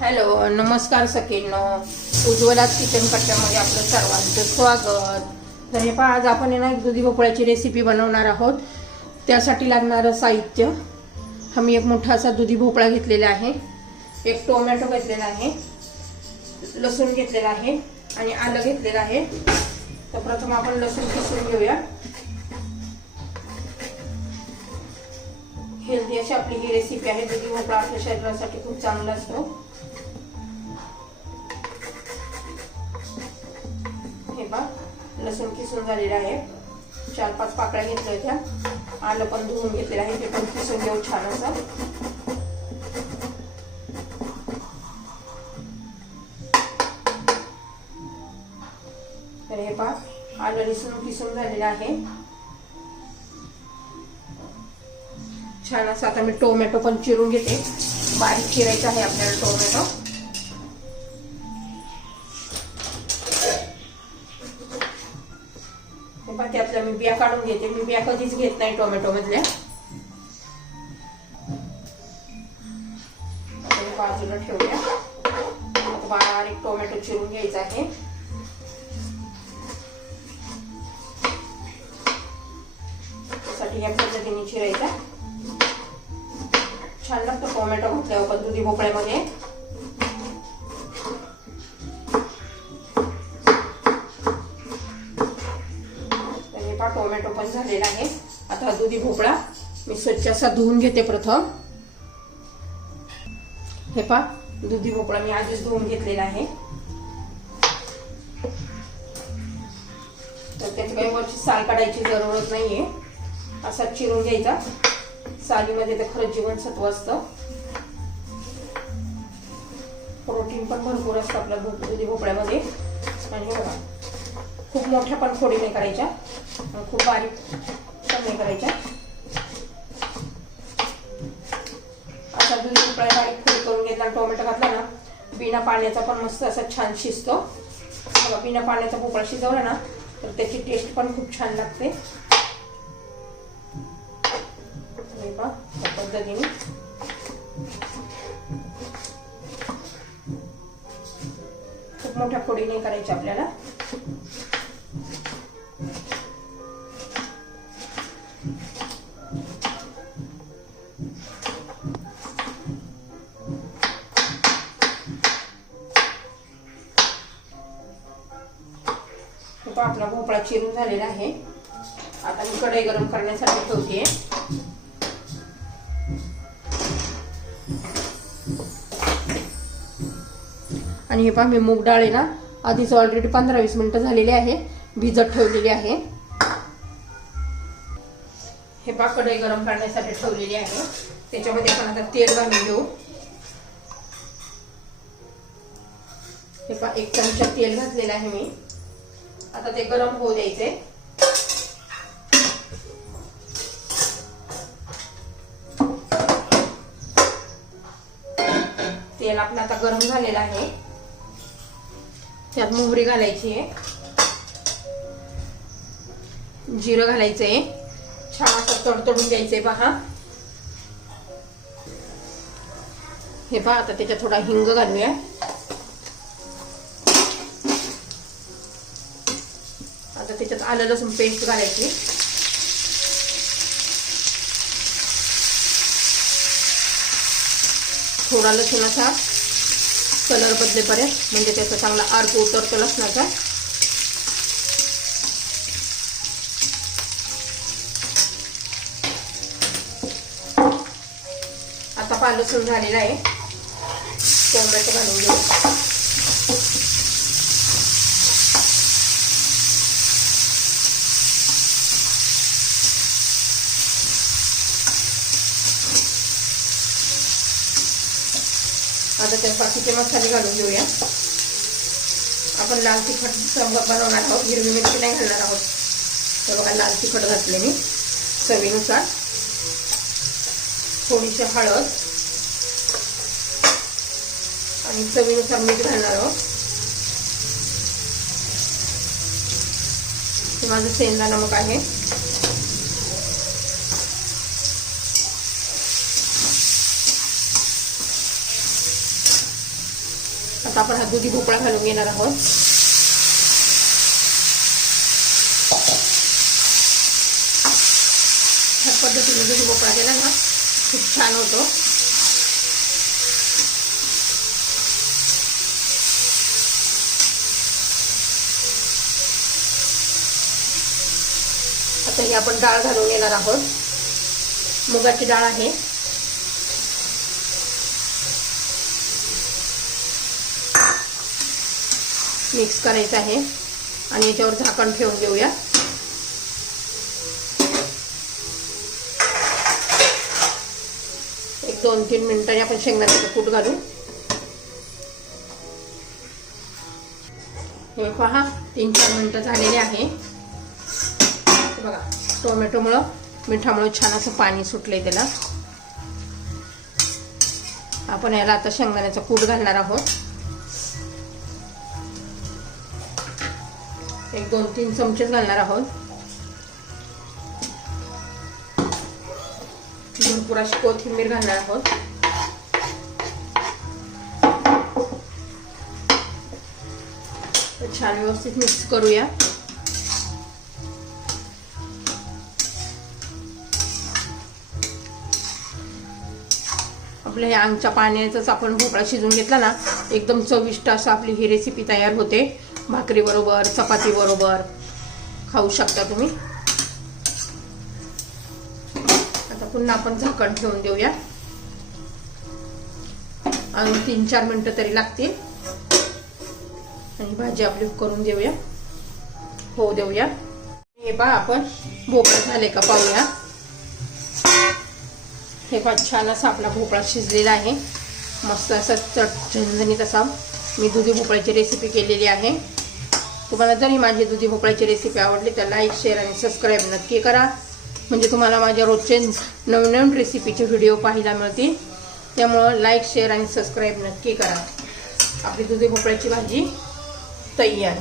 Hello नमस्कार सखींनो. Ujjwala kitchen कट्ट्यामध्ये आपलं सर्वांचं स्वागत. तर हे पहा आज आपण आहे ना एक दुधी भोपळ्याची रेसिपी बनवणार आहोत. त्यासाठी लागणारं साहित्य. हा मी एक मोठा असा दुधी भोपळा घेतलेला आहे. एक टोमॅटो घेतलेला आहे. लसूण घेतलेला आहे. आणि आलं घेतलेलं आहे. तर प्रथम आपण लसूण किसून घेऊया. हेल्दी अशी आपली ही रेसिपी आहे. दुधी भोपळा आपल्या शरीरासाठी खूप चांगला असतो. लसूण किसून झालेलं चार पाच पाकळ्या घेतल्या होत्या. आलं पण किसून छान असं. आलं किसून छान असं आता मी टोमॅटो पण चिरून बारीक चिरायचं आहे टोमॅटो. त्यातल्या मी बिया काढून घेते. मी बिया कधीच घेत नाही टोमॅटो मधल्या. बाजूला ठेवूया. बारीक टोमॅटो चिरून घ्यायचा आहे. त्यासाठी या पद्धतीने चिरायचा. छान लागतो टोमॅटो घातल्यावर दुधी भोपळ्यामध्ये. हे टोमॅटो पण झालेला आहे. आता दुधी भोपळा मी स्वच्छ असा धुवून घेते प्रथम. हे पहा दुधी भोपळा मी आधीच धुवून घेतलेला आहे. तर त्याची काही वरची साल काढायची जरूरत नाहीये. असा चिरून घ्यायचा. सालीमध्ये तर खरंच जीवनसत्व असतं. प्रोटीन पण भरपूर असतं आपल्या दुधी भोपळ्यामध्ये. आणि बघा खूप मोठ्या पण फोडी नाही करायच्या. खूप बारीक पण नाही करायच्या. असा दोन रुपये बारीक फोडी करून घेतला टोमॅटो घातला ना बिना पाण्याचा पण मस्त असा छान शिजतो. बघा बिना पाण्याचा भोपळा शिजवला ना तर त्याची टेस्ट पण खूप छान लागते. पद्धतीने. खूप मोठ्या फोडी नाही करायच्या आपल्याला. तो आपला भोपळा चिरून झालेला आहे. आता मी कढई गरम करण्यासाठी ठेवते. आणि हे पहा मी मूग डाळ आहे ना आधीच ऑलरेडी पंधरा वीस मिनिटं झालेली आहे. भिजत ठेवलेली आहे. हे पहा कढई गरम करण्यासाठी ठेवलेली आहे. त्याच्यामध्ये आपण आता तेल घालून घेऊ. हे पहा एक चमचा तेल घातलेलं आहे मी. आता ते गरम होऊ द्यायचे. तेल आपलं आता गरम झालेलं आहे. त्यात मोहरी घालायची आहे. जिरं घालायचंय. छान असं तडतडून द्यायचंय पहा हे पहा आता त्याच्यात थोडा हिंग घालूया. आता त्याच्यात आलं लसूण पेस्ट घालायची. थोडा लसूण असा कलर बदलेपर्यंत म्हणजे त्याचा चांगला अर्क उतरतो लसणाचा. आता पालसूण झालेला आहे. टोमॅटो घालून घेऊ. आता त्यात बाकीचे मसाले घालून घेऊया. आपण लाल तिखट बनवणार आहोत. हिरवी मिरची नाही घालणार आहोत. तर बघा लाल तिखट घातले मी चवीनुसार. थोडीशी हळद. आणि चवीनुसार मीठ घालणार आहोत. माझं सेंदा नमक आहे आता आपण हा दुधी भोपळा घालून घेणार आहोत. ह्या पद्धतीने दुधी भोपळा केला ना. खूप छान होतो. आता ही आपण डाळ घालून घेणार आहोत. मुगाची डाळ आहे. मिक्स करायचं आहे. आणि याच्यावर झाकण ठेवून देऊया. एक दोन तीन मिनिटांनी आपण शेंगदाण्याचं कूट घालू. हे पहा तीन चार मिनिटं झालेले आहे. बघा टोमॅटोमुळं मिठामुळं छान असं पाणी सुटलंय त्याला. आपण याला आता शेंगदाण्याचा कूट घालणार आहोत. एक दोन तीन चमचेच घालणार आहोत. भरपूर अशी कोथिंबीर घालणार आहोत. छान व्यवस्थित मिक्स करूया. आपल्या ह्या आमच्या पाण्याचाच आपण भोपळा शिजून घेतला ना एकदम चविष्ट असं आपली ही रेसिपी तयार होते. भाकरीबरोबर चपातीबरोबर खाऊ शकता तुम्ही. आता पुन्हा आपण झाकण ठेवून देऊया. आणि तीन चार मिनटं तरी लागतील. आणि भाजी आपली करून देऊया. हो देऊया. हे पहा आपण भोपळा झाले का पाहूया. हे पहा छान असा आपला भोपळा शिजलेला आहे. मस्त असा चट झणझणीत असा मी दुधी भोपळ्याची रेसिपी केलेली आहे. तुम्हाला जर ही माझी दुधी भोपळ्याची रेसिपी आवडली तर लाईक शेअर आणि सबस्क्राईब नक्की करा. म्हणजे तुम्हाला माझ्या रोजचे नवीन नवीन रेसिपीचे व्हिडिओ पाहायला मिळतील. त्यामुळं लाईक शेअर आणि सबस्क्राईब नक्की करा. आपली दुधी भोपळ्याची भाजी तयार.